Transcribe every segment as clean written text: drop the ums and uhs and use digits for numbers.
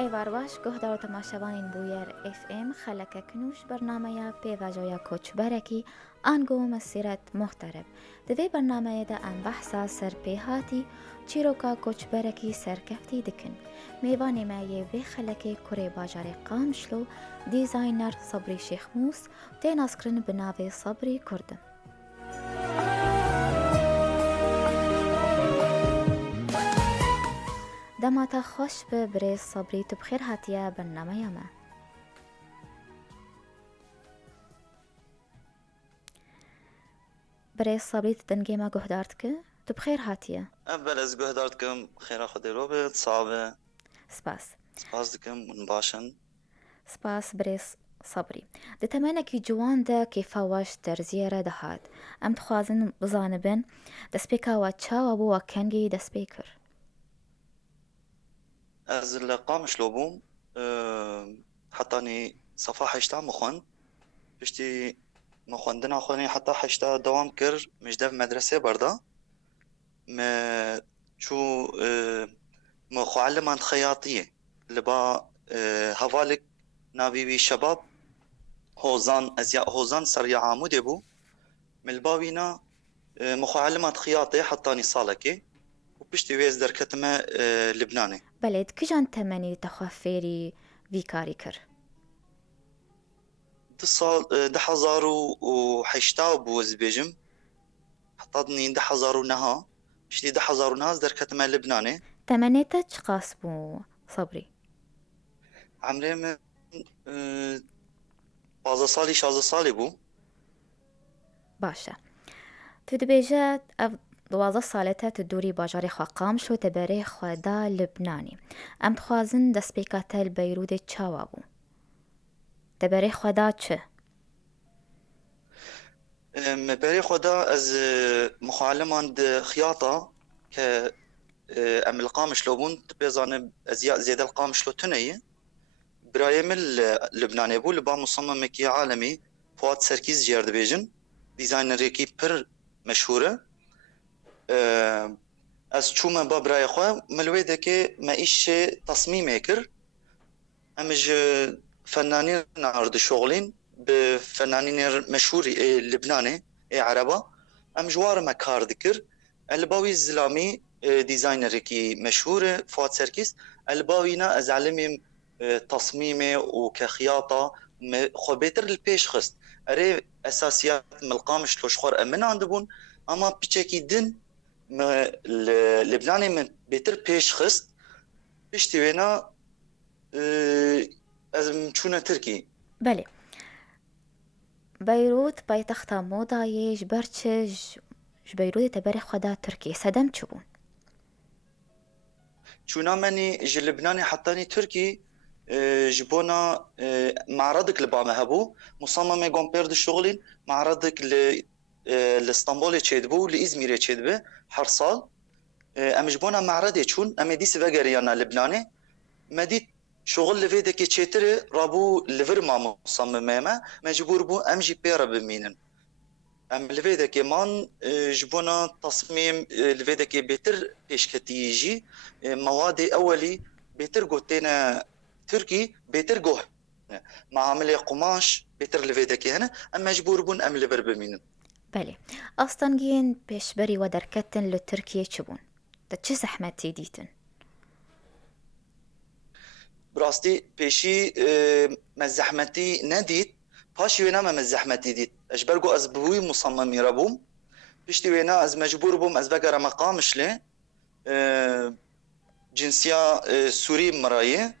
ایوار باش گهدار و تماشاوان بویر اف ام خلک کنوش برنامه پیواجویا کوچ برکی آنگو مسیرت محترب دوی برنامه دا ام بحثا سر پیهاتی چیروکا کوچ برکی سرکفتی دکن میوانی مایه وی خلک کره باجار قامشلو دیزاینر صبری شیخ موس تین اسکرین بناوی صبری کردم دماتا خوش به بریز صبری تو بخیر هاتیه برنامه ما بریز صبری تدنگی ما گهدارت که تو بخیر هاتیه اول از گهدارتكم خير خدي روبرت صعبة سپاس دكم من باشن سپاس بریز صبری دتمنى کی جوان ده کیفاوش ترزیره دهات ام تخوازن بزانبن دسپیکا و چاوا بو و کنگی دسپیکر از القام شلوبوم حطاني صفا حشتا مخون بشتي مخون دنا خوني حتى حشتا دوام كر مجدف مدرسة بردا ما شو مخو علمان خياطية لبا هفالك نابي بي شباب هوزان ازياء هوزان سريع عامود بو ملباوينا مخو علمان خياطية حطاني صالكي وبشتي ويز در كتمة لبناني بلد کجان تمنی تخوافیری ویکاری کر ده حزارو وحشتا بوز بيجم حطتني ده حزارو نها بشتي ده حزارو نهاز در كتمة لبناني تمنیتا چقاس بو صبری عمري من 15 سالي 16 سالي بو باشه تو دبیجه اف 12 سالته تو دوری باجاری خواه قام شو تبره خواه دا لبنانی ام تخوازن دسپیکاتل بیرود چاوا بو تبره خواه دا چه؟ مباري خدا از مخالمان ده خياطة ك ام القامش لوبون تبيزان ازياء زيادة القامش لو تنية برايم اللبناني بو لبا مصمم مكي عالمي فؤاد سركيز جيرد بيجن ديزاينر كي بر مشهورة از چوما با برای خو ملوی دکه ما ایش تصمیم کر امج فنانين نعرض شغلين بفنانين مشهور لبناني عربة ام جوار ما كار ذكر الباوي الزلامي ديزاينر كي مشهور فؤاد سركيس الباوينا از علمي تصميمي وكخياطة خو بيتر البيش خست اري اساسيات ملقامش لوشخور امن عندبون اما بيتشكي دن لبناني من بيتر بيش خست بيشتي وينا از چونه ترکی بله بیروت پایتخت مودای جبرچه بیروت تبره خدا ترکی صدم چو بون چونا مني لبناني حطاني تركي جبونا معرضك لبامه هبو مصممه جومبير دو شغلين معرضك لاسطنبول تشيدبو لإزمير تشيدبه هر سال ام جبونا معرضي چون ام دي سفاجريانا لبناني مديت شغل لفيدك تشيتر رابو لفر ما مصممه ما مجبور بو ام جي بيرا بمينن ام لفيدك مان جبونا تصميم لفيدك بيتر بيشكتيجي مواد اولي بيتر قوتينا تركي بيتر قوه معامله قماش بيتر لفيدك هنا ام مجبور بون ام لفر بمينن بله استانگین پیشبری و درکتن لترکیه چو بون دا چه زحمتی دیتن براستي بيشي مزحمتي نديت باشي وينا ما مزحمتي ديت اجبرقو از بوي مصممي ربوم بيشتي وينا از مجبور بوم از بقرا مقامش لي جنسية سوري مرايه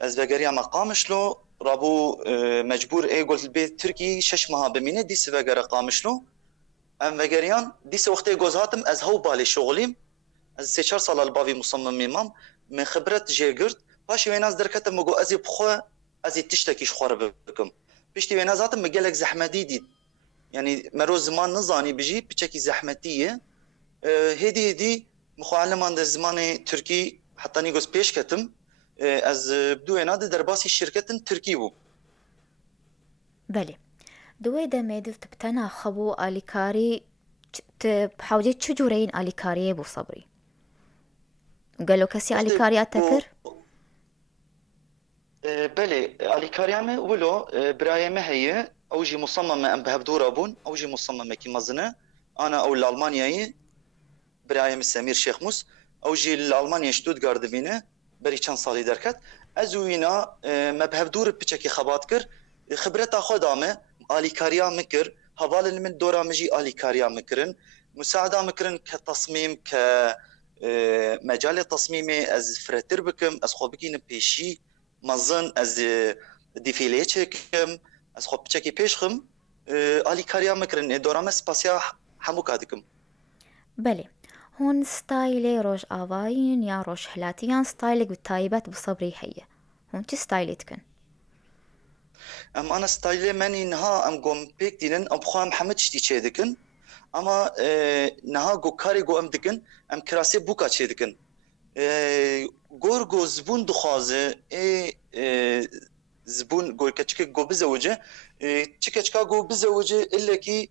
از بقريا مقامش له رابو مجبور ايه قلت البيت تركي شش مها بمينه دي سبقرا قامش له ام بقريان دي سوقتي جوز هاتم از هو بالي شغليم از 3 سال البافي مصمم ميمام من خبرت جيگرت باشي ويناز دركت مگو ازي بخو ازي تشتكيش خور بكم بيشتي ويناز هاتم مجالك زحمتي دي يعني مرو زمان نزاني بيجي بتشكي زحمتيه هدي مخالمان در زمان تركي حتى نيجوز بيش كتم از بدو ينادي درباسي شركة تركي بو بله دوی دمید تبتنا خبو آلیکاری بحوجه چو جورین آلیکاریه بو صبری قالو کسی آلیکاری اتکر بله اليكاريامه ولو برايمه هي او جي مصممه ام بهبدوره بون او جي مصممه كي مزنه انا او الالمانياي برايم سمير شيخ موس او جي الالمانيا شتوتغارد فينه بري چند سالي دركت ازوينا ما بهبدور بچكي خبات كر خبرتا خدامه اليكاريا مكر هوال من دورا مجي اليكاريا مكرن مساعده مكرن كتصميم ك مجال تصميمي از فرتر بكم از خوبكين بيشي مزن از ديفيليتشكم از خوب بچكي بيشخم اليكاريا مكرن دورا سپاسيا همو كادكم بله هون ستایل روش آواین یا روش حلاتیان ستایل قد تایبت بصبري هي هون چه ستایلت کن؟ انا ستايلي ماني نها ام قوم بيك دينن ام بخوام محمد شتي تشيدكن اما نها قو كاري قو ام دكن ام كراسي بوكا تشيدكن قور زبون دخوازه زبون قول كتشكي قو بزوجه تشكا قو بزوجه الا كي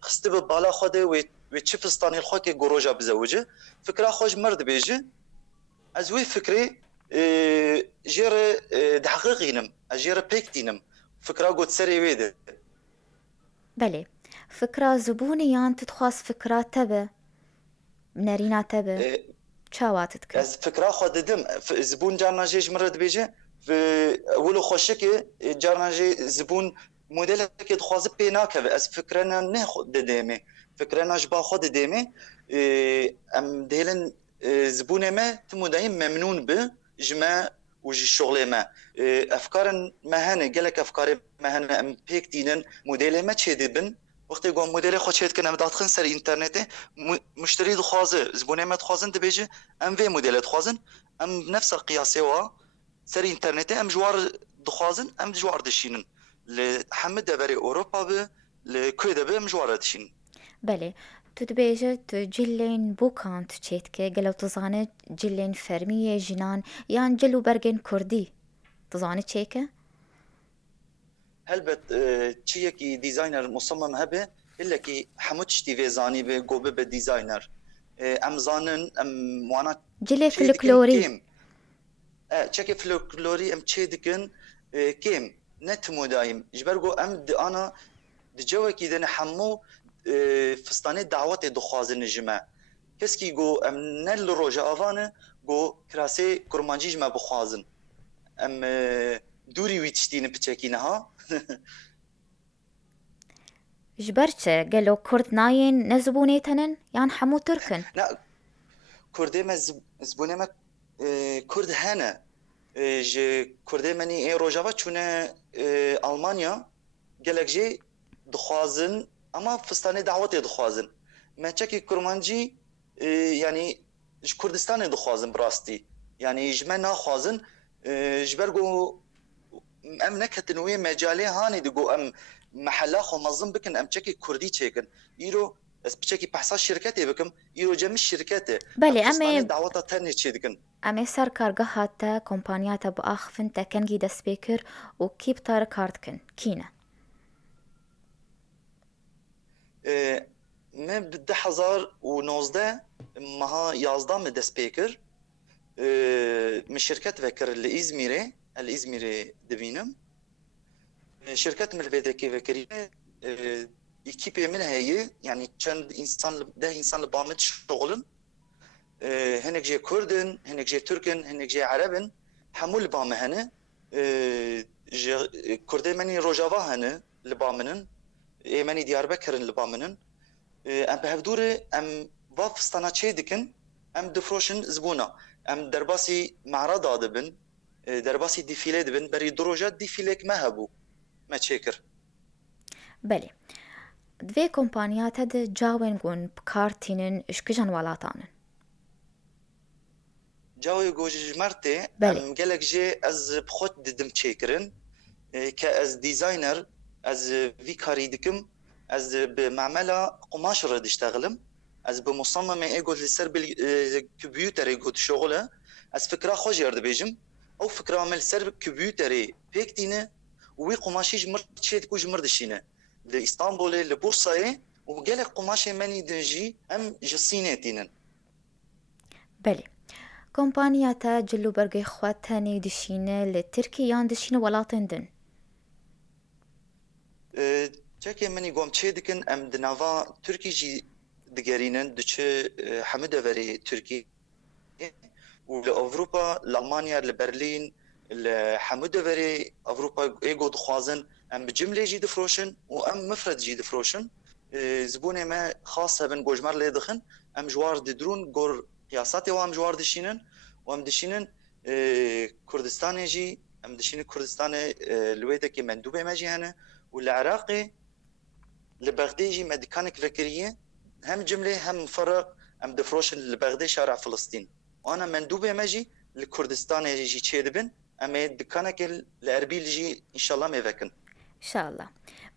خستب بالا خوده و تشفستاني الخوكي قروجا بزوجه فكرة خوش مرد بيجي ازوي فكري جير دحقيقينم اجير بيكتينم فكرة قد سري ويده بله فكرة زبونيان تتخواص فكرة تبه نارينا تبه چاواتت کن؟ از فكرة خود دم زبون جارنا جيج مرد بيجي ولو خوشكي جارنا جي زبون موديل كي تخواز بيناك از فكرنا نه خود ديمي فكرنا جبا خود ديمي ام ديلن زبون ما تمودايم ممنون به جما وجي الشغل ما افكار مهنه قالك افكار مهنه ام بيك دينن موديل ما تشدبن وقتی گم مدیر خود شد کنم دادخن سر اینترنت مشتری دخوازه زبونه ما دخوازن دبیجه ام وی مدل دخوازن ام نفس القياسه وا سر اینترنت ام جوار دخوازن ام جوار دشینن لحمد دبر اوروبا به لكوي دبر ام جوار دشین بله تو دبیجه تو جلین بوکان تو چیت که گلو تزانه جلین فرمیه جنان یان جلو برگن کردی تزانه چیکه؟ هلبت چیه کی دیزاینر مصمم هبه الا کی حمودش تی وزانی به گوبه به دیزاینر ام زانن ام وانا جلی فلکلوری چک فلکلوری ام چه دکن کیم نت مدایم جبرگو ام انا دجوا کی دن حمو فستانه دعوت دخوازن جمع کس کی گو ام نل روجا اوانه گو کراسه کرمانجی جمع بخوازن ام دوری ویتشتین بچکینها جبرچه گلو کرد ناین نزبونه تنن یان حمو ترکن لا كردي ما زبونه ما كرد هنا ج كردي مني اي روجافا چونه المانيا قالك جي دخوازن اما فستاني دعوتي دخوازن ما تشكي كرمانجي يعني كردستان دخوازن براستي يعني جمنا خوازن جبرغو ام نكتنوي مجالي هاني دغو ام محلا خو منظم بكن ام تشكي كردي تشيكن يرو اس بچکی پحسا شرکتی بکم ایرو جمع شرکته بله امی دعوتا تنی چی دکن امی سر کارگاه تا کمپانیاتا با آخفن تا کنگی دست بیکر و کی بتار کارت کن کینه من بده 2019 مها 11 من دست بیکر من شرکت وکر الازمیره دبینم شركات من الفيديكي فكري ايكيبي من هي يعني چند انسان ده انسان بامت شغلن هنك جي كردن هنك جي تركن هنك جي عربن حمول بام هنا كردي مني روجافا هنا لبامنن مني دياربكرن لبامنن ام بهفدور ام وافستانا تشيدكن ام دفروشن زبونا ام درباسي معرض دبن درباسي ديفيلي دبن بري دروجات ديفيليك ما هبو ما تشكر بله دوی کمپانیات هد جاوین گون بکارتینن اشکجان والاتانن جاوی گوش مرته بله گلک جه از بخود ددم تشكرن كاز ديزاينر از في كاري دكم از بمعمله قماش رد اشتغلم از بمصمم ايجو لسر بالكمبيوتر ايجو شغله از فكره خوش يرد بيجم او فكره عمل سر كمبيوتري بيكتينه وي قماشي جمر تشيت كو جمر دشينه لاسطنبول لبورصه وقالك قماشي ماني دنجي ام جسينتينن بله کۆمپانیا تا جلو بەرگەی خوا تەنێ دشینە لە ترکی یان دشینە وڵاتên din çekê minî gom çê dikin em di nava Tirkî jî digerînin diçe hemû deverê Tirkî û li Ewropa li Almanya li Berlîn li hemû deverê Ewropayê got dixwazin em bi cimlê jî difroşin û em mifret jî difroşin zibûnê me xas hebin gojmer lê dixin em ji war didrûn gor qiyasatê wan ji war dişînin û em dişînin Kurdistanê jî em dişînin Kurdistanê li wê dekê mendûbê me jî hene û li Iraqê li Bexdê jî me dîkanek vekiriye hem cimlê hem miferaq em difroşin li Bexdê şara Filistîn wana mendûbê me jî li Kurdistanê jî çê dibin em ê dîkanekê li Erbîl jî înşallah mêvekin. İnشاءالله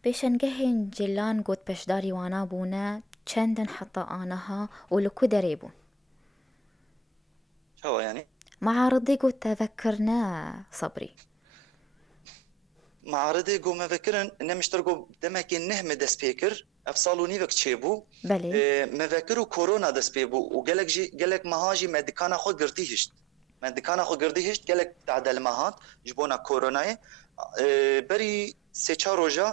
پێشەنگەهێن جێلان گۆتپەشداری وانا بوونە چەندن حتا ئانەها و لە کو دەرێ بوون çawa yani معارضی گۆت تەڤەکردنە سەبری معارضê got me vekirin nemiştir got demekê neh me dest pê kir ev sal û nîvek çêbû بەێ me vekir û korona dest pê bû û gelek meha jî me dîkana xwe girtî hişt me dîkana xwe girtî hişt gelek tehdel me hat ji bona koronayê berî sê çar roja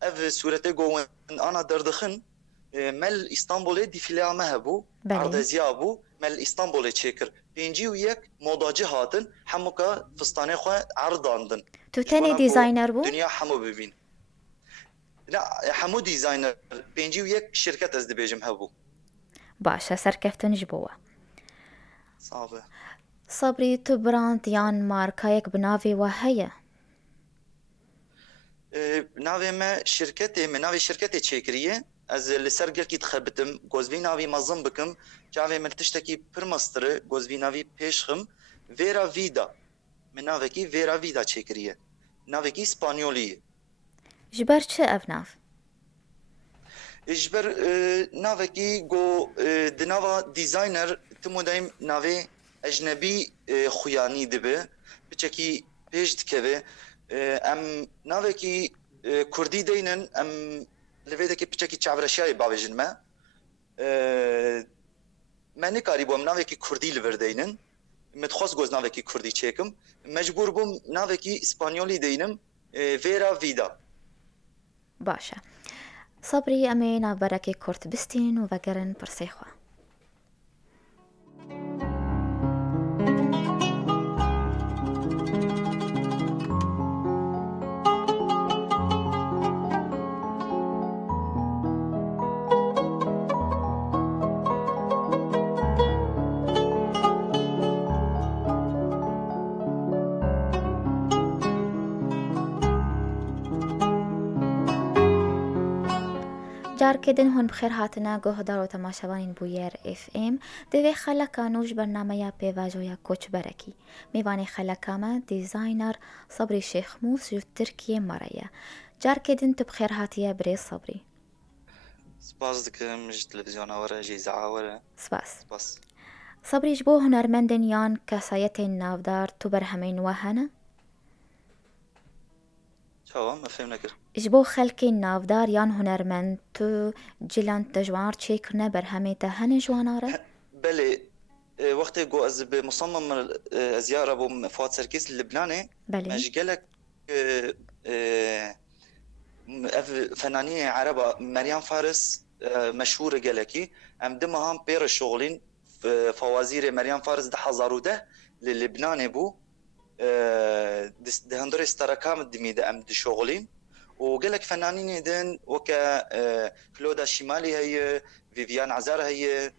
ev sûretê got ana derdixin mel İstanbulê dîfîleya me hebû ardeziya bû mel İstanbulê çêkir pêncî û yek modacı hatin hemûka fistanê xwe erdandin تو تەنێ دیزاینەر بوو dünya hemû bibîn hemû dîzayner pêncî û yek şirket ez dibêjim hebû باشە سەرکەفتنش بووە sabe سەبری تو براند یان مارکایەک بناوێ وە هەیە navê me şirketê me navê şirketê çêkiriye ez li ser gelkî dixebitim gozvî navî mezin bikim çavê min tiştekî pir mestiri gozvî navî pêşxim Vera Vida min navekî Vera Vida çêkiriye navekî spanyolî ye ji ber çi ev nav ji ber navekî got di nava dîzayner tim dayim navê ejnebî xuyanî dibe biçekî pêş dikeve em navekî Kurdî deynin em li vê dekê piçekî çavreşiyayê bavêjin me me nikarî bûm navekî Kurdî li vir deynin me dixwast goz navekî Kurdî çêkim mecbûr bûm navekî İspanyolî deynim Vera Vida باشە سەبری ئەمێ ناوبەرەکەی کورت بستین و بەگەرن پرسەیخوا جارکردن هون بخیر هاتنە گۆهدار و تەماشەوانین بوویەر FM دەوێ خەلەکانوش بەرنامەیە پێواژۆیە کۆچبەرەکی میوانی خەلەکامە دیزاینەر سەبری شێخموس و ترکیە مەڕەیە جارکردن تو بخێر هاتیە برێ سەبری سپاس dikim ji televizyona were jî zeawere سپاس spas سەبریش بۆ هونەرمەندن یان کەسایەتên ناودار تو بەرهەمەین وە هەنە çawa me fêm nekir ji بۆ خەلکەی ناودار یان هونەرمەند تو جیلان دەژوار چێکردنە بەرهەمێ te hene جوانارە belê wextê got ez bi musamam ez yara bûm Fuat Serkîs li Libnanê me بەێ ji gelek ev fenaniyê Ereba Meryem Faris meşhûr e gelekî em di mehan pêre şoxlîn fawazîrê Meryem Faris 2010 li Libnanê bû di hundirê sterekam dimî de em dişoxlîn û gelek fenanînê din weke Kloda Şimalî heye Vivian Azar heye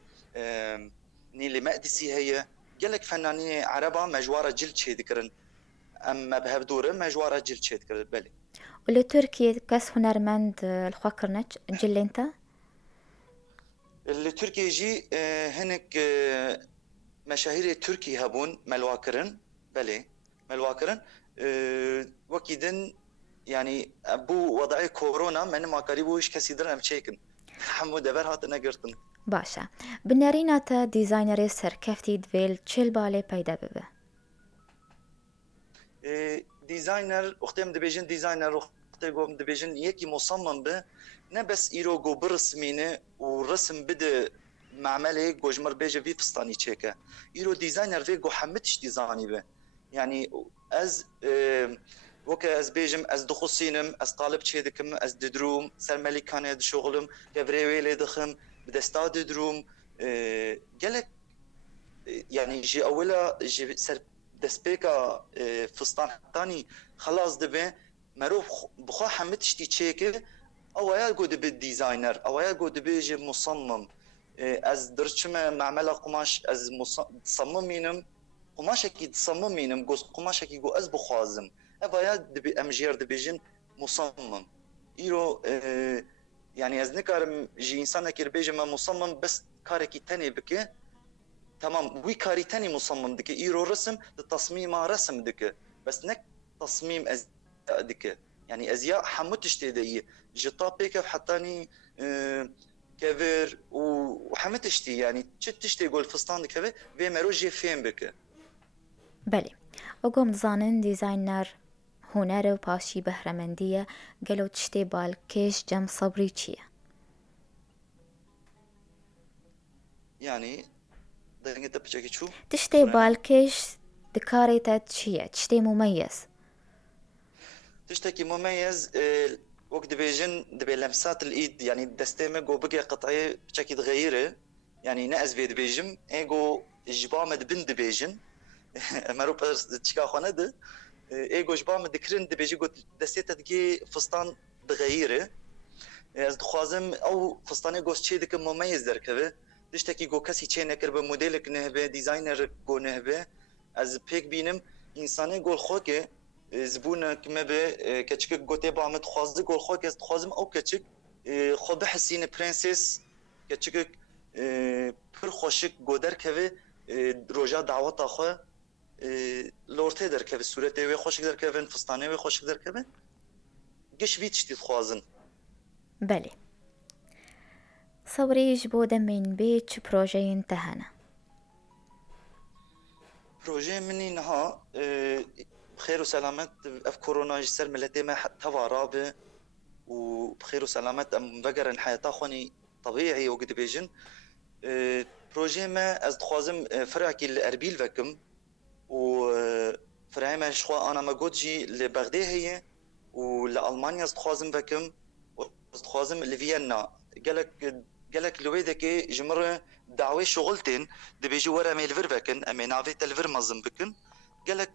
Nîlê Meqdisî heye gelek fenanînê Ereba me ji wara cil çê dikirin em me bi hev dûr me ji wara cil çê dikirin belê و لە تورکیە کەس هونەرمەند خواکردنە جلێن te li Tirkiye jî hinek meşahîrê Tirkî hebûn melwakirin belê melwakirin wekî din yani bû wedayê korona me nimakarî bû hiç kesî din em çêkin hemû dever hatine girtin باشە بنەرینە te دیزاینەرê سەرکەفتی دوێل چل بالێ پەیدا ببە دیزاینەر وقتêm dibêjin dîzayner wextê got dibêjin yekî musammim bi ne bes îro got birismîne û resim bide معمله گوجمر بيجي في فستاني تشيكا ايرو ديزاينر في جو حمتش ديزايني به يعني از وكا از بيجم از دخصينم از طالب تشيدكم از ددروم سرملي كان يد شغلم كبريوي لدخم بدستا ددروم قالك يعني جي اولا جي سر دسبيكا فستان ثاني خلاص دبي مروف بخا حمتش تشيكه او يا جو دبي ديزاينر او يا جو دبي جي مصمم از درچم معمل قماش از تصممينم قماش اكيد تصممينم جوز قماش اكيد جو از بخازم ابا يا دبي امجير دبيجن مصمم ايرو يعني از نكارم جي انسان كيربيجي ما مصمم بس كاركي تاني بكي تمام وي كاري تاني مصمم دكي ايرو رسم التصميم رسم دكي بس نك تصميم ازياء دكي يعني ازياء حمتش تدي جطا كيف حطاني كافير وحمتشتي يعني تشتي يقول فستان دكي في مروجي فين بك بله وقوم دزانن ديزاينر هنر و پاشی بهرمندیه گلو تشتی بالکش جم صبری چیه يعني دنگه تبچه شو تشتی بالکش دکاريتا چیه تشتی مميز تشتكي مميز وقت دبيجن دبي لمسات الايد يعني دستمه جو بقي قطعيه بشكل تغيره يعني ناس في دبيجم ايجو جبامد بن دبيجن مرو تشكا خنده ايجو جبامد دكرن دبيجي قلت دستيتا تجي فستان تغيره از دخوازم او فستاني گوش چه دك مميز دركبه تشتكي جو كسي چه نكر موديلك نهبه ديزاينر جو نهبه از بيك بينم انساني گول خوكه زبون كما به كتشك گوتي بامد خوازد گول خوكه از دخوازم او كتشك خو بحسين برنسس كتشك پر خوشك گودر كوي روجا دعوت اخو لورته در كوي صورته وي خوشك در كوي فستانه وي خوشك در كوي گش ويتش تخوازن بله صوري جبودة من بيت بروجي انتهنا بروجي مني نها بخير وسلامت اف كورونا جسر ملتي ما توا رابع وبخير وسلامت ام فقر حياتا خوني طبيعي وقد بيجن بروجي ما از دخوازم فرعكي الاربيل فكم وفرعي ما شخوا انا ما جي لبغداد هي ولالمانيا از دخوازم فكم خوازم لفيينا قالك لويدك جمر دعوي شغلتين دبيجي ورا ميل فيرفكن امي نافي تلفر مزم بكن قالك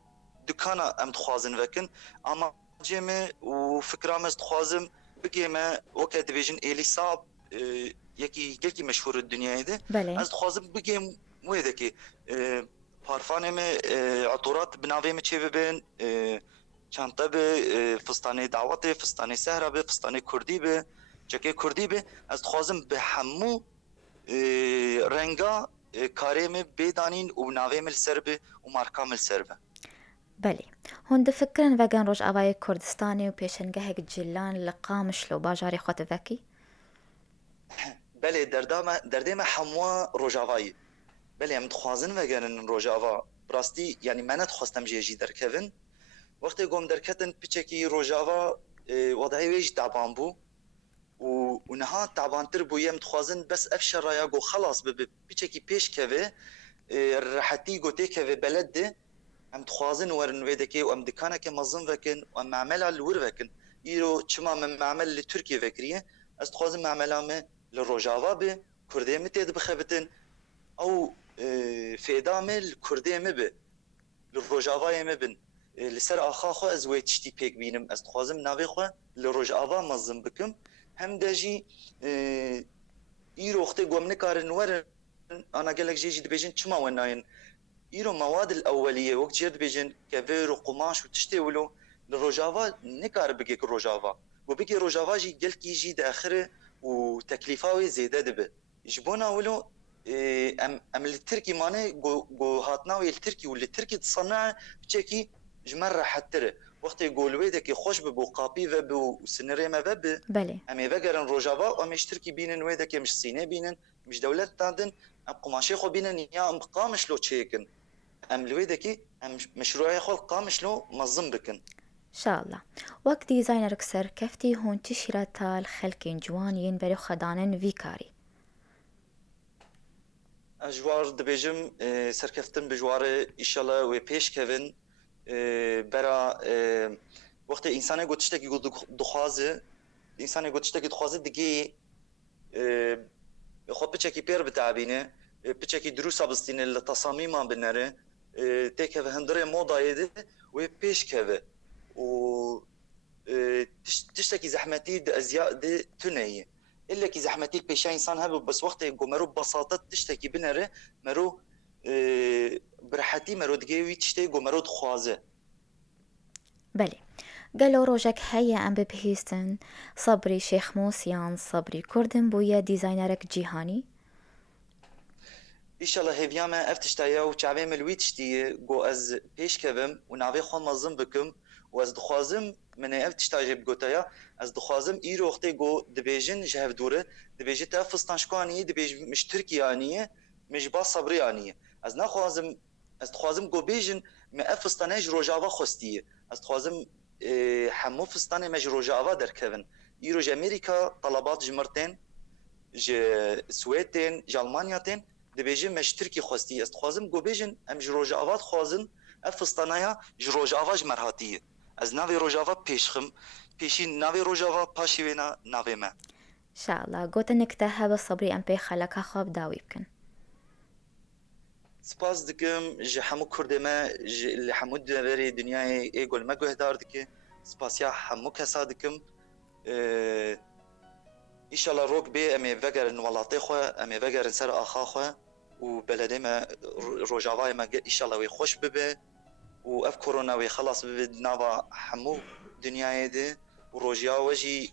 دكانا ام تخوازن فكن اما جيمه وفكره مز تخوازم بقيمه وقت دبيجن الي صعب يكي مشهور الدنيا هذا از تخوازم بقيم ويدك بارفانه عطورات بنافي متشي بين چانتا به فستانه دعوت فستانه سهره به فستانه کردی به چکه کردی به از خوازم به همو رنگا کاریم بدانین و ناویم السر به و مارکام السر به بله هند فکرن وگن روش اوای کردستانی و پیشنگه جلان لقامش لو باجاری خود وکی بله دردیم هموا روجاوایی بله هم خوازن وگن روجاوا براستی یعنی من خواستم جیجی در کevin وقتی قوم دركتن بيتشكي روجافا وضعي ويش تعبان بو ونها تعبان تر بو يم تخوازن بس افشر رايا جو خلاص بيتشكي بيش كفي راحتي جو تيكفي بلد ام تخوازن ورن ويدكي وام دكانك مظن فكن وام معملها الور فكن يرو تشما من معمل لتركيا فكريه از تخوازن معملها من للروجافا به كرديه متيد بخبتن او في ادامه الكرديه مب للروجافا يمبن لسر آخا خو از وی تشتی پیک بینم از خوازم ناوی خو لروج آوا مزم بکم هم دجی ایرو وقتی قوم نکارن ورن انا قالك جيجي دبيجن چما وناين ایرو مواد الاوليه وقت جرد بيجن كفير وقماش وتشتي ولو لروجافا نكار بقيك روجافا وبقي روجافا جي قالك يجي داخره وتكليفاوي زياده دبه جبونا ولو ام التركي ماني جو هاتناوي التركي واللي التركي تصنع بشكي جمر حتر وقت يقول ويدك خوش ببو قابي وبو سنري ما وب بله امي بقرن روجافا ومش تركي بينن ويدك مش سينه بينن مش دولت تاندن ام قماشي خو بينن يا ام قامش لو تشيكن ام لويدك ام مشروعي خو قامش لو منظم بكن ان شاء الله وقت ديزاينر كسر كفتي هون تشيرتا الخلق جوان ينبرو خدانن فيكاري اجوار دبیجم سرکفتن بجوار ایشالا و پیش کevin برا وقت انسان گوتشتکی دخوازه انسان گوتشتکی دخوازه دیگه خب بچکی پیر بتعبینه بچکی دروسا بستینه لتصامیم بنره تکه هندره موضة يده وبيش كذا و تشتكي زحمتي د ازياء دي تنية الا كي زحمتي بيشا انسان هبو بس وقت مرو ببساطه تشتكي بنره مرو برحتي مرو دقيوي تشتكي مرو دخوازه بله گلو روژک هیا ام بپیستن صبری شیخ موسیان صبری کردن بویا دیزاینرک جیهانی ان شاء الله هيفياما افتشتايا وشعبي ملوي تشتي جو از بيش كبم ونعبي خون مزم بكم واز دخوازم من افتشتاجي بقوتايا از دخوازم ايرو وقتي جو دبيجن جهف دوره دبيجي تفستانشكواني دبيج مش تركيانية مش باص صبريانية از نخوازم از دخوازم جو بيجن ما افستانيج روجاوا خوستيه از دخوازم حمو فستاني مج روجاوا دركفن ايرو ج امريكا طلبات جمرتين ج سويدين ج المانياتين دبیجم مش ترکی خواستی است خوازم گو بیجن ام جروجاوات خوازن افستانایا جروجاواج مرهاتیه از ناوی روجاوا پیشخم پیشی ناوی روجاوا پاشی وینا ناوی ما شاء الله گوت نکته هب صبری ام پی خلک خواب داوی بکن سپاس دکم ج همو کرده ما ج همو دوری دنیای ایگول ما گهدار دکه سپاسیا همو کسا دکم ایشالا روک بی امی وگرن ولاتی خواه امی وگرن سر آخا خواه و بلده ما روجاوای ما ایشالا وی خوش ببه و اف كورونا وي خلاص ناوا حمو دنياي دي وروجيا وجي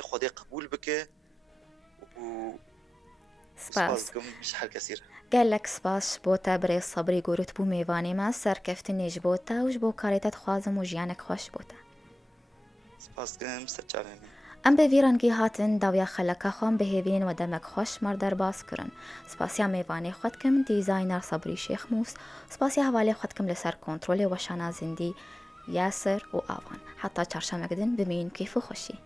خدي قبول بك و سپاس مش حال كثير قال لك سپاس بوتا بري صبري گورت بو میوانی ما سرکفتنی جبوتا و جبو کاریتت خوازم و جیانک خوش بوتا سپاس كم سرچاوي ام به ویرانگی هاتن داویا خلکا خوام به هیوین و دمک خوش مردر باز کرن سپاسیا میوانی خود کم دیزاینر صبری شیخ موس سپاسیا حوالی خود کم لسر کنترل و شانا زندی یاسر و آوان حتی چرشمک دن بمین کیف و خوشی